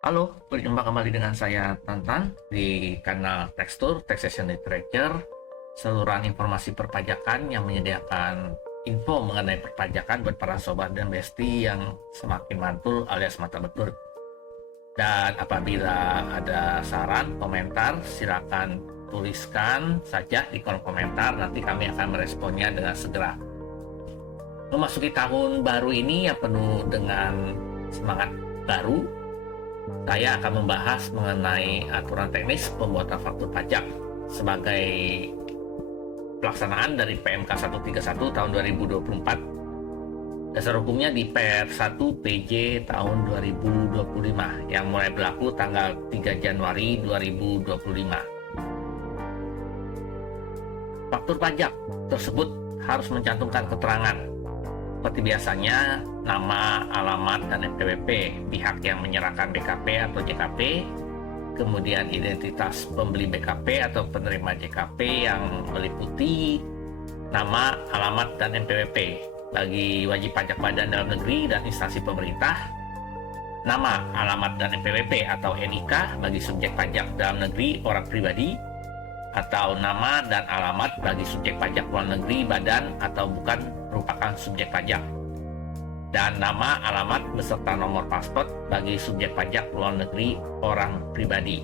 Halo, berjumpa kembali dengan saya Tantan di kanal Tekstur Taxation Literature, saluran informasi perpajakan yang menyediakan info mengenai perpajakan buat para sobat dan besti yang semakin mantul alias mata betul. Dan apabila ada saran, komentar, silakan tuliskan saja di kolom komentar, nanti kami akan meresponnya dengan segera. Memasuki tahun baru ini yang penuh dengan semangat baru, saya akan membahas mengenai aturan teknis pembuatan faktur pajak sebagai pelaksanaan dari PMK 131 tahun 2024. Dasar hukumnya di Per 1 PJ tahun 2025 yang mulai berlaku tanggal 3 Januari 2025. Faktur pajak tersebut harus mencantumkan keterangan seperti biasanya nama, alamat, dan NPWP pihak yang menyerahkan BKP atau JKP, kemudian identitas pembeli BKP atau penerima JKP yang meliputi nama, alamat, dan NPWP bagi wajib pajak badan dalam negeri dan instansi pemerintah, nama, alamat, dan NPWP atau NIK bagi subjek pajak dalam negeri orang pribadi, atau nama dan alamat bagi subjek pajak luar negeri badan atau bukan merupakan subjek pajak, dan nama, alamat, beserta nomor paspor bagi subjek pajak luar negeri orang pribadi.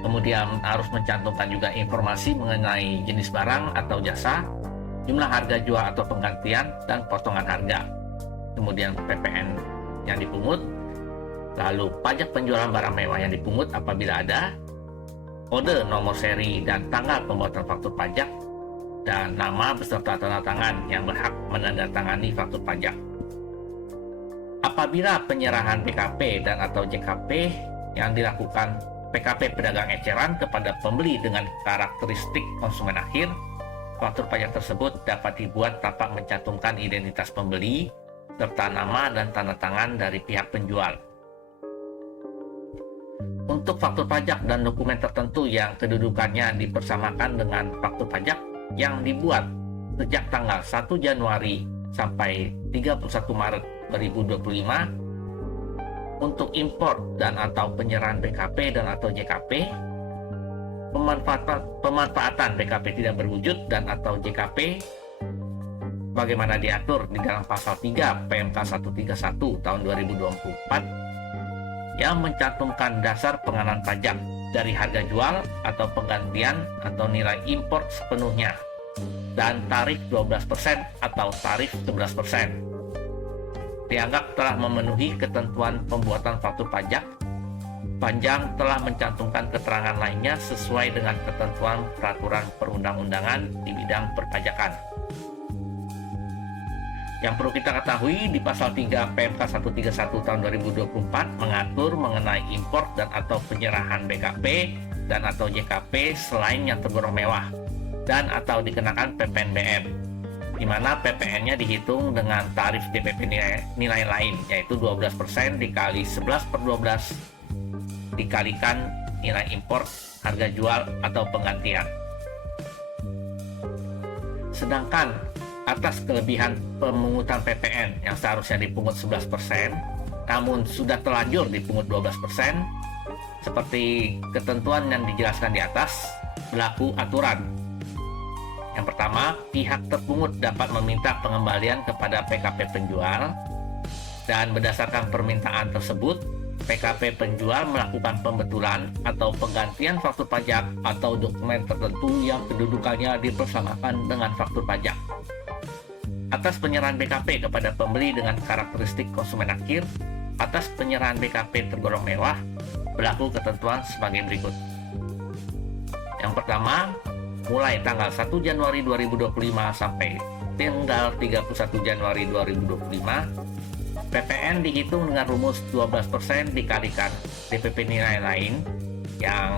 Kemudian harus mencantumkan juga informasi mengenai jenis barang atau jasa, jumlah harga jual atau penggantian, dan potongan harga. Kemudian PPN yang dipungut, lalu pajak penjualan barang mewah yang dipungut apabila ada, kode, nomor seri, dan tanggal pembuatan faktur pajak, dan nama beserta tanda tangan yang berhak menandatangani faktur pajak. Apabila penyerahan BKP dan atau JKP yang dilakukan PKP pedagang eceran kepada pembeli dengan karakteristik konsumen akhir, faktur pajak tersebut dapat dibuat tanpa mencantumkan identitas pembeli serta nama dan tanda tangan dari pihak penjual. Untuk faktur pajak dan dokumen tertentu yang kedudukannya dipersamakan dengan faktur pajak yang dibuat sejak tanggal 1 Januari sampai 31 Maret 2025, untuk impor dan atau penyerahan BKP dan atau JKP, pemanfaatan BKP tidak berwujud dan atau JKP bagaimana diatur di dalam pasal 3 PMK 131 tahun 2024 yang mencantumkan dasar pengenaan pajak dari harga jual atau penggantian atau nilai impor sepenuhnya dan tarif 12% atau tarif 11%. Dianggap telah memenuhi ketentuan pembuatan faktur pajak, Panjang telah mencantumkan keterangan lainnya sesuai dengan ketentuan peraturan perundang-undangan di bidang perpajakan. Yang perlu kita ketahui di pasal 3 PMK 131 tahun 2024 mengatur mengenai impor dan atau penyerahan BKP dan atau JKP selain yang tergolong mewah dan atau dikenakan PPNBM, di mana PPN-nya dihitung dengan tarif DPP nilai lain, yaitu 12% dikali 11/12 dikalikan nilai impor, harga jual atau penggantian. Sedangkan atas kelebihan pemungutan PPN yang seharusnya dipungut 11%, namun sudah terlanjur dipungut 12%, seperti ketentuan yang dijelaskan di atas, berlaku aturan. Yang pertama, pihak terpungut dapat meminta pengembalian kepada PKP penjual, dan berdasarkan permintaan tersebut, PKP penjual melakukan pembetulan atau penggantian faktur pajak atau dokumen tertentu yang kedudukannya dipersamakan dengan faktur pajak. Atas penyerahan BKP kepada pembeli dengan karakteristik konsumen akhir, atas penyerahan BKP tergolong mewah, berlaku ketentuan sebagai berikut. Yang pertama, mulai tanggal 1 Januari 2025 sampai tanggal 31 Januari 2025, PPN dihitung dengan rumus 12% dikalikan DPP nilai lain yang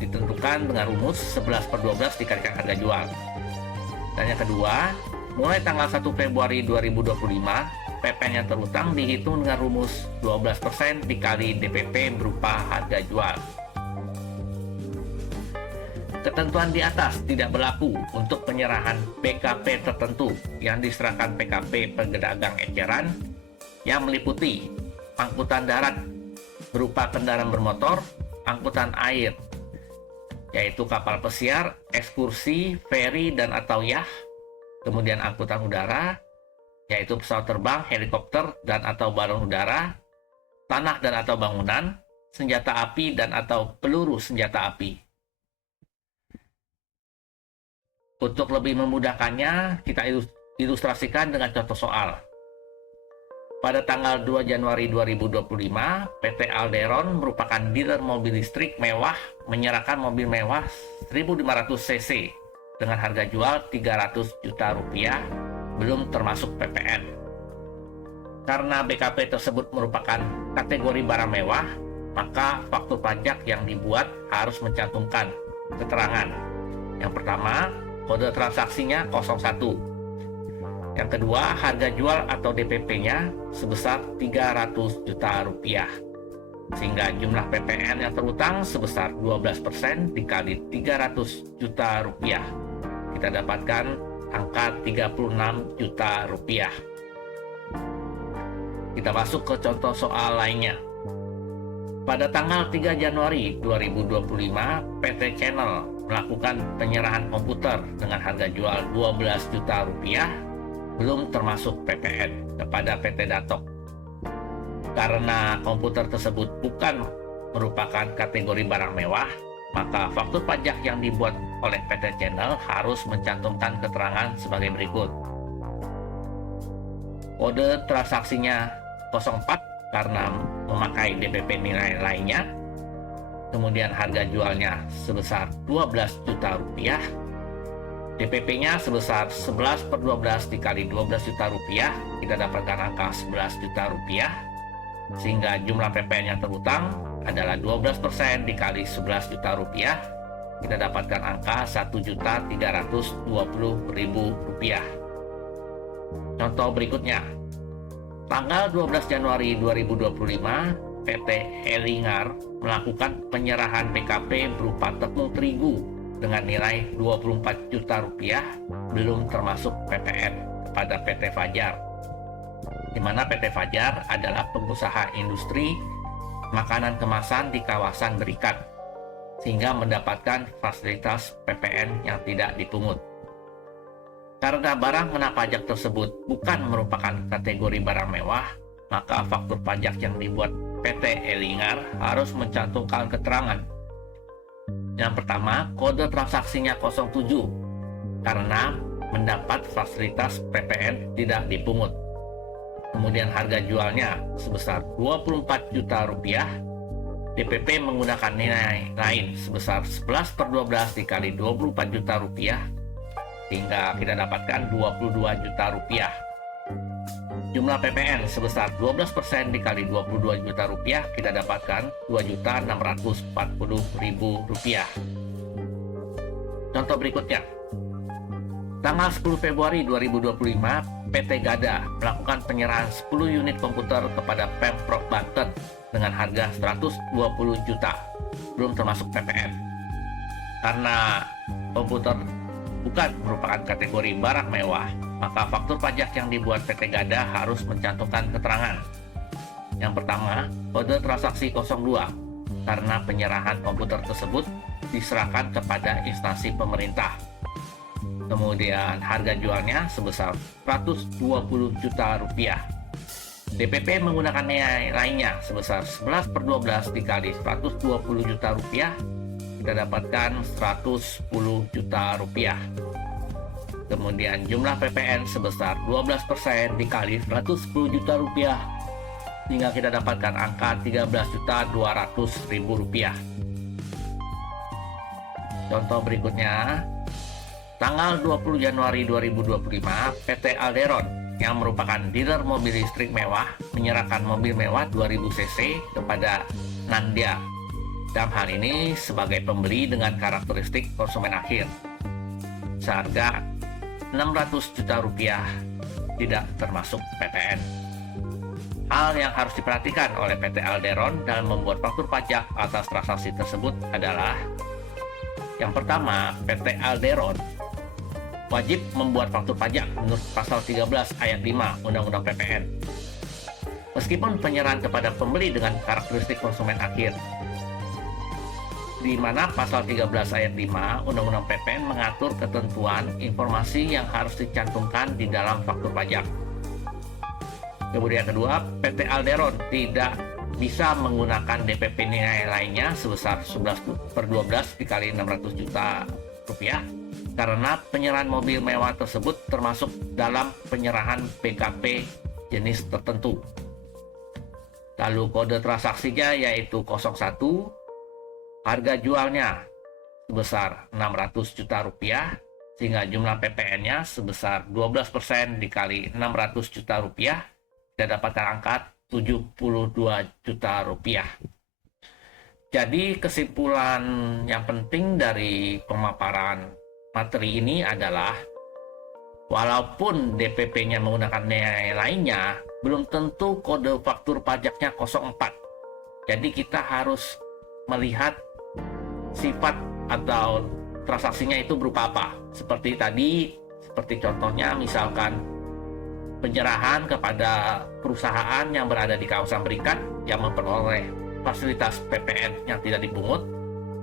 ditentukan dengan rumus 11/12 dikalikan harga jual. Dan yang kedua, mulai tanggal 1 Februari 2025, PPN yang terutang dihitung dengan rumus 12% dikali DPP berupa harga jual. Ketentuan di atas tidak berlaku untuk penyerahan BKP tertentu yang diserahkan PKP pedagang eceran yang meliputi angkutan darat berupa kendaraan bermotor, angkutan air, yaitu kapal pesiar, ekskursi, feri, dan atau yacht. Kemudian angkutan udara, yaitu pesawat terbang, helikopter, dan atau balon udara, tanah dan atau bangunan, senjata api dan atau peluru senjata api. Untuk lebih memudahkannya, kita ilustrasikan dengan contoh soal. Pada tanggal 2 Januari 2025, PT Alderon merupakan dealer mobil listrik mewah menyerahkan mobil mewah 1.500 cc dengan harga jual 300 juta rupiah, belum termasuk PPN. Karena BKP tersebut merupakan kategori barang mewah, maka faktur pajak yang dibuat harus mencantumkan keterangan. Yang pertama, kode transaksinya 01. Yang kedua, harga jual atau DPP-nya sebesar 300 juta rupiah. Sehingga jumlah PPN yang terutang sebesar 12% dikali 300 juta rupiah. Kita dapatkan angka 36 juta rupiah. Kita masuk ke contoh soal lainnya. Pada tanggal 3 Januari 2025, PT Channel melakukan penyerahan komputer dengan harga jual 12 juta rupiah, belum termasuk PPN, kepada PT Datok. Karena komputer tersebut bukan merupakan kategori barang mewah, maka faktur pajak yang dibuat oleh PT Channel harus mencantumkan keterangan sebagai berikut. Kode transaksinya 04 karena memakai DPP nilai lainnya. Kemudian harga jualnya sebesar 12 juta rupiah. DPP-nya sebesar 11/12 dikali 12 juta rupiah. Kita dapatkan angka 11 juta rupiah. Sehingga jumlah PPN yang terutang adalah 12% dikali 11 juta rupiah. Kita dapatkan angka 1.320.000 rupiah. Contoh berikutnya. Tanggal 12 Januari 2025, PT Elingar melakukan penyerahan BKP berupa tepung terigu dengan nilai 24 juta rupiah, belum termasuk PPN, kepada PT Fajar. Di mana PT Fajar adalah pengusaha industri makanan kemasan di kawasan Berikat, sehingga mendapatkan fasilitas PPN yang tidak dipungut. Karena barang kena pajak tersebut bukan merupakan kategori barang mewah, maka faktur pajak yang dibuat PT Elingar harus mencantumkan keterangan. Yang pertama, kode transaksinya 07, karena mendapat fasilitas PPN tidak dipungut. Kemudian harga jualnya sebesar 24 juta rupiah. DPP menggunakan nilai lain sebesar 11/12 dikali 24 juta rupiah, sehingga kita dapatkan 22 juta rupiah. Jumlah PPN sebesar 12% dikali 22 juta rupiah, kita dapatkan 2.640.000 rupiah. Contoh berikutnya. Tanggal 10 Februari 2025, PT Gada melakukan penyerahan 10 unit komputer kepada Pemprov Banten dengan harga 120 juta, belum termasuk PPN. Karena komputer bukan merupakan kategori barang mewah, maka faktur pajak yang dibuat PT Gada harus mencantumkan keterangan. Yang pertama, kode transaksi 02, karena penyerahan komputer tersebut diserahkan kepada instansi pemerintah. Kemudian harga jualnya sebesar 120 juta rupiah. DPP menggunakan nilai lainnya sebesar 11/12 dikali 120 juta rupiah, kita dapatkan 110 juta rupiah. Kemudian jumlah PPN sebesar 12% dikali 110 juta rupiah, sehingga kita dapatkan angka 13.200.000 rupiah. Contoh berikutnya, tanggal 20 Januari 2025, PT Alderon yang merupakan dealer mobil listrik mewah menyerahkan mobil mewah 2000 cc kepada Nandia. Dalam hal ini sebagai pembeli dengan karakteristik konsumen akhir. Seharga 600 juta rupiah, tidak termasuk PPN. Hal yang harus diperhatikan oleh PT Alderon dalam membuat faktur pajak atas transaksi tersebut adalah: yang pertama, PT Alderon wajib membuat faktur pajak menurut pasal 13 ayat 5 Undang-Undang PPN. meskipun penyerahan kepada pembeli dengan karakteristik konsumen akhir, di mana pasal 13 ayat 5 Undang-Undang PPN mengatur ketentuan informasi yang harus dicantumkan di dalam faktur pajak. Kemudian kedua, PT Alderon tidak bisa menggunakan DPP nilai lainnya sebesar 11/12 dikali 600 juta rupiah karena penyerahan mobil mewah tersebut termasuk dalam penyerahan PKP jenis tertentu. Lalu kode transaksinya yaitu 01, harga jualnya sebesar 600 juta rupiah sehingga jumlah PPN-nya sebesar 12% dikali 600 juta rupiah dan dapat terangkat 72 juta rupiah. Jadi kesimpulan yang penting dari pemaparan materi ini adalah walaupun DPP-nya menggunakan nilai lainnya, belum tentu kode faktur pajaknya 04. Jadi kita harus melihat sifat atau transaksinya itu berupa apa. Seperti tadi, seperti contohnya misalkan penyerahan kepada perusahaan yang berada di kawasan berikat yang memperoleh fasilitas PPN yang tidak dipungut,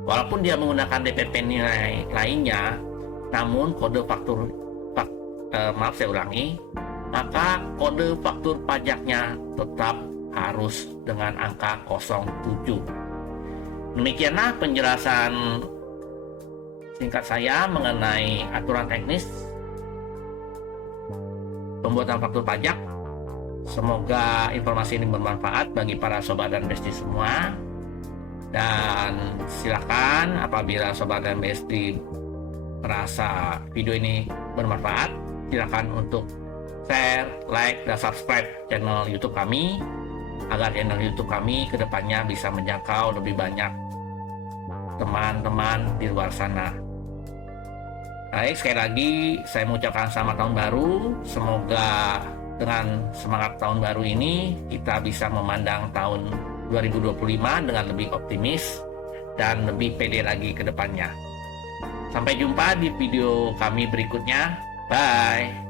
walaupun dia menggunakan DPP nilai lainnya, namun kode faktur maka kode faktur pajaknya tetap harus dengan angka 07. Demikianlah penjelasan singkat saya mengenai aturan teknis pembuatan faktur pajak. Semoga informasi ini bermanfaat bagi para sobat dan besti semua. Dan silakan apabila sobat dan besti merasa video ini bermanfaat, silakan untuk share, like, dan subscribe channel YouTube kami agar channel YouTube kami kedepannya bisa menjangkau lebih banyak teman-teman di luar sana. Baik, sekali lagi saya mengucapkan selamat tahun baru. Semoga dengan semangat tahun baru ini kita bisa memandang tahun 2025 dengan lebih optimis dan lebih pede lagi ke depannya. Sampai jumpa di video kami berikutnya. Bye.